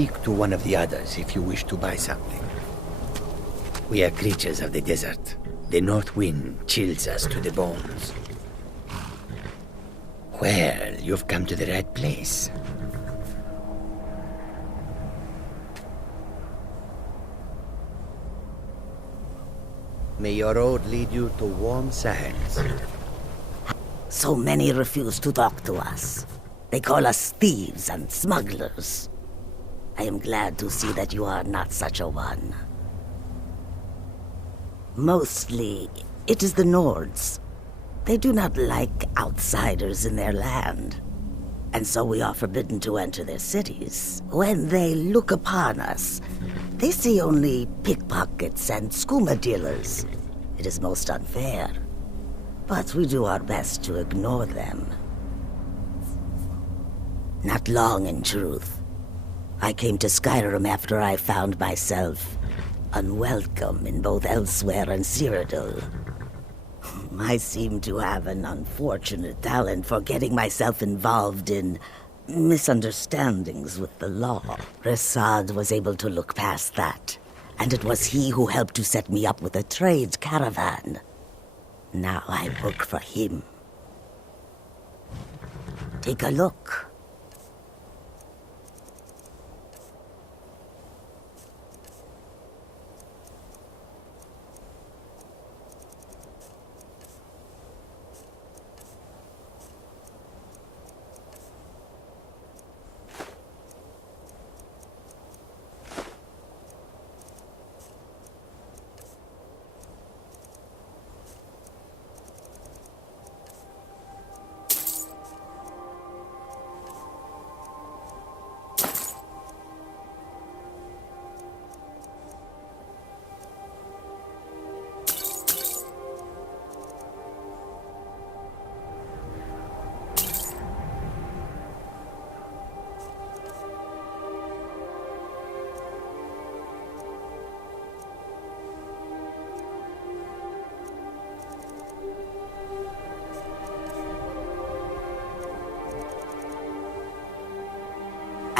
speak to one of the others if you wish to buy something. We are creatures of the desert. The north wind chills us to the bones. Well, you've come to the right place. May your road lead you to warm sands. So many refuse to talk to us. They call us thieves and smugglers. I am glad to see that you are not such a one. Mostly, it is the Nords. They do not like outsiders in their land. And so we are forbidden to enter their cities. When they look upon us, they see only pickpockets and skooma dealers. It is most unfair. But we do our best to ignore them. Not long, in truth. I came to Skyrim after I found myself unwelcome in both Elsewhere and Cyrodiil. I seem to have an unfortunate talent for getting myself involved in misunderstandings with the law. Resad was able to look past that, and it was he who helped to set me up with a trade caravan. Now I work for him. Take a look.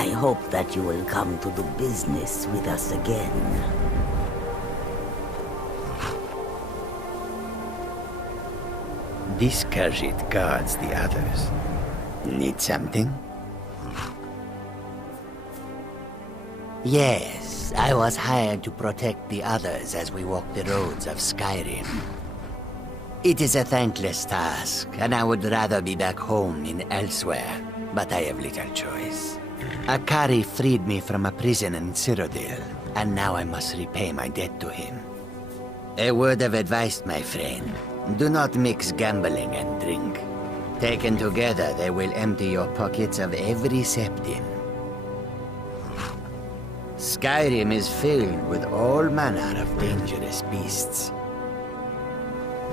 I hope that you will come to do business with us again. This Khajiit guards the others. Need something? Yes, I was hired to protect the others as we walk the roads of Skyrim. It is a thankless task, and I would rather be back home in Elsewhere, but I have little choice. Akari freed me from a prison in Cyrodiil, and now I must repay my debt to him. A word of advice, my friend. Do not mix gambling and drink. Taken together, they will empty your pockets of every septim. Skyrim is filled with all manner of dangerous beasts.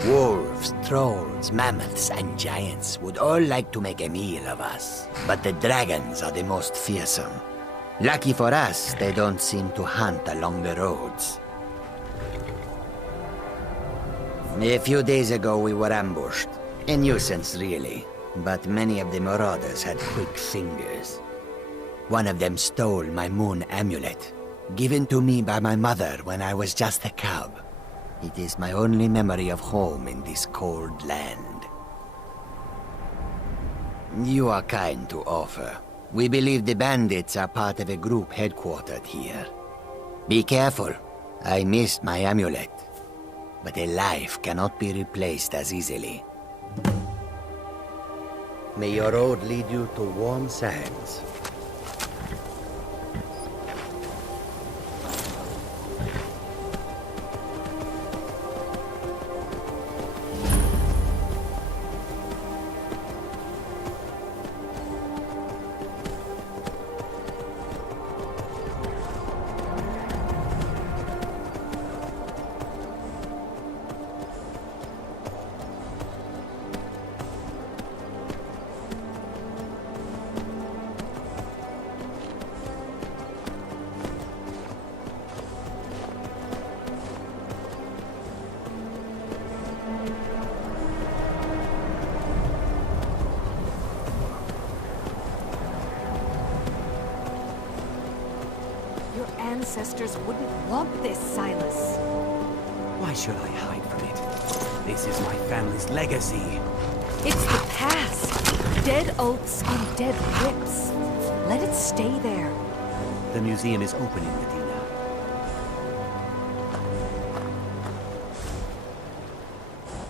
Wolves, trolls, mammoths, and giants would all like to make a meal of us. But the dragons are the most fearsome. Lucky for us, they don't seem to hunt along the roads. A few days ago we were ambushed. A nuisance, really. But many of the marauders had quick fingers. One of them stole my moon amulet, given to me by my mother when I was just a cub. It is my only memory of home in this cold land. You are kind to offer. We believe the bandits are part of a group headquartered here. Be careful. I missed my amulet. But a life cannot be replaced as easily. May your road lead you to warm sands. ancestors wouldn't want this, Silas. Why should I hide from it? This is my family's legacy. It's the past. Dead oaths and dead rips. Let it stay there. The museum is opening, Medina.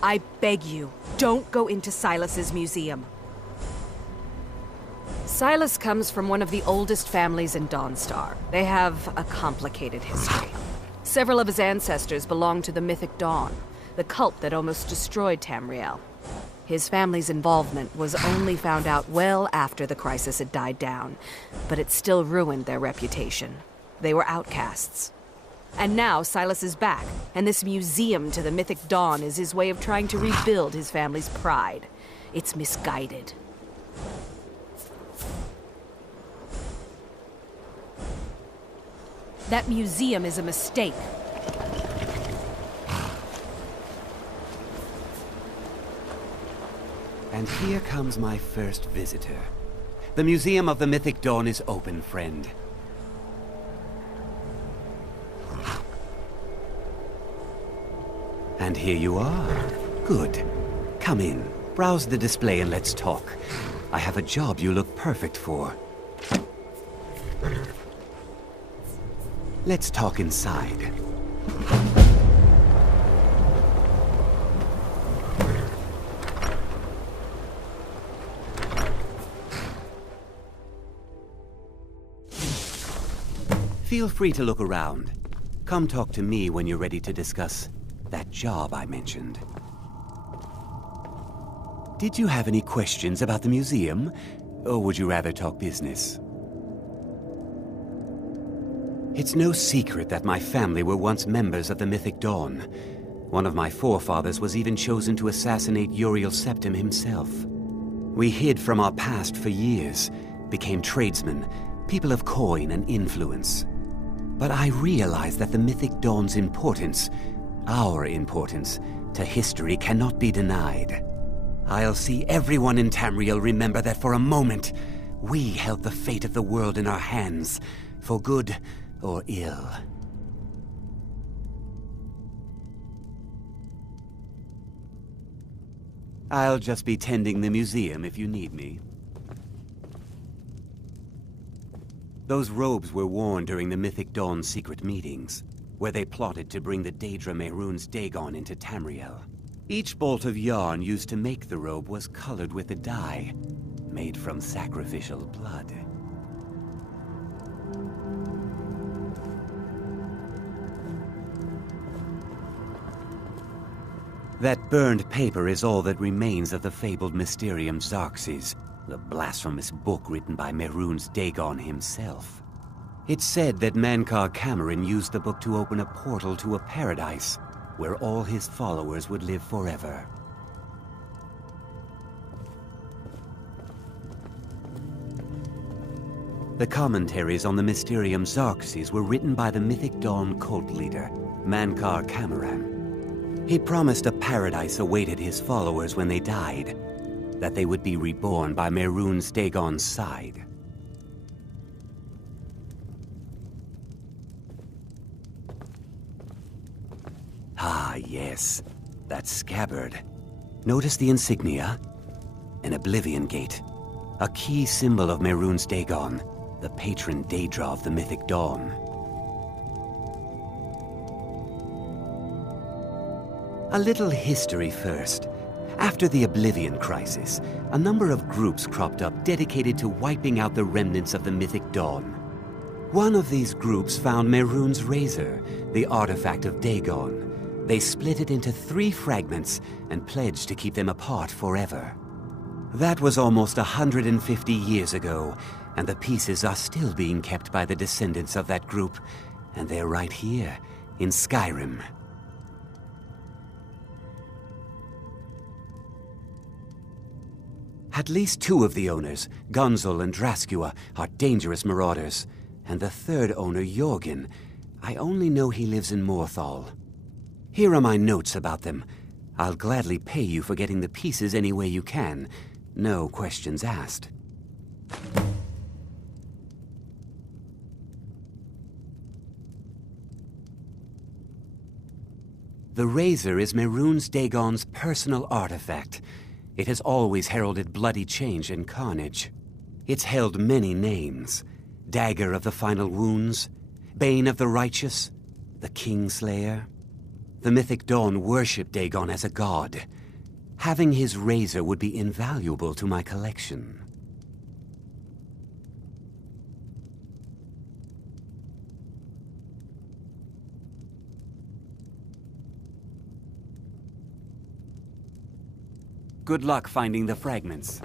I beg you, don't go into Silas's museum. Silas comes from one of the oldest families in Dawnstar. They have a complicated history. Several of his ancestors belong to the mythic Dawn, the cult that almost destroyed Tamriel. His family's involvement was only found out well after the crisis had died down, but it still ruined their reputation. They were outcasts. And now Silas is back, and this museum to the mythic Dawn is his way of trying to rebuild his family's pride. It's misguided. That museum is a mistake. And here comes my first visitor. The Museum of the Mythic Dawn is open, friend. And here you are. Good. Come in, browse the display and let's talk. I have a job you look perfect for. Let's talk inside. Feel free to look around. Come talk to me when you're ready to discuss that job I mentioned. Did you have any questions about the museum? Or would you rather talk business? It's no secret that my family were once members of the Mythic Dawn. One of my forefathers was even chosen to assassinate Uriel Septim himself. We hid from our past for years, became tradesmen, people of coin and influence. But I realized that the Mythic Dawn's importance, our importance, to history cannot be denied. I'll see everyone in Tamriel remember that for a moment, we held the fate of the world in our hands, for good or ill. I'll just be tending the museum if you need me. Those robes were worn during the Mythic Dawn's secret meetings, where they plotted to bring the Daedra Mehrunes Dagon into Tamriel. Each bolt of yarn used to make the robe was colored with a dye, made from sacrificial blood. That burned paper is all that remains of the fabled Mysterium Xarxes, the blasphemous book written by Mehrunes Dagon himself. It's said that Mankar Cameron used the book to open a portal to a paradise where all his followers would live forever. The commentaries on the Mysterium Xarxes were written by the Mythic Dawn cult leader, Mankar Cameron. He promised a paradise awaited his followers when they died, that they would be reborn by Mehrunes Dagon's side. Ah, yes, that scabbard. Notice the insignia? An Oblivion Gate, a key symbol of Mehrunes Dagon, the patron Daedra of the Mythic Dawn. A little history first. After the Oblivion Crisis, a number of groups cropped up dedicated to wiping out the remnants of the Mythic Dawn. One of these groups found Mehrunes' razor, the artifact of Dagon. They split it into 3 fragments and pledged to keep them apart forever. That was almost 150 years ago, and the pieces are still being kept by the descendants of that group, and they're right here, in Skyrim. At least 2 of the owners, Gunzel and Draskua, are dangerous marauders. And the 3rd owner, Jorgen, I only know he lives in Morthal. Here are my notes about them. I'll gladly pay you for getting the pieces any way you can. No questions asked. The razor is Mehrunes Dagon's personal artifact. It has always heralded bloody change and carnage. It's held many names. Dagger of the Final Wounds, Bane of the Righteous, the Kingslayer. The Mythic Dawn worship Dagon as a god. Having his razor would be invaluable to my collection. Good luck finding the fragments.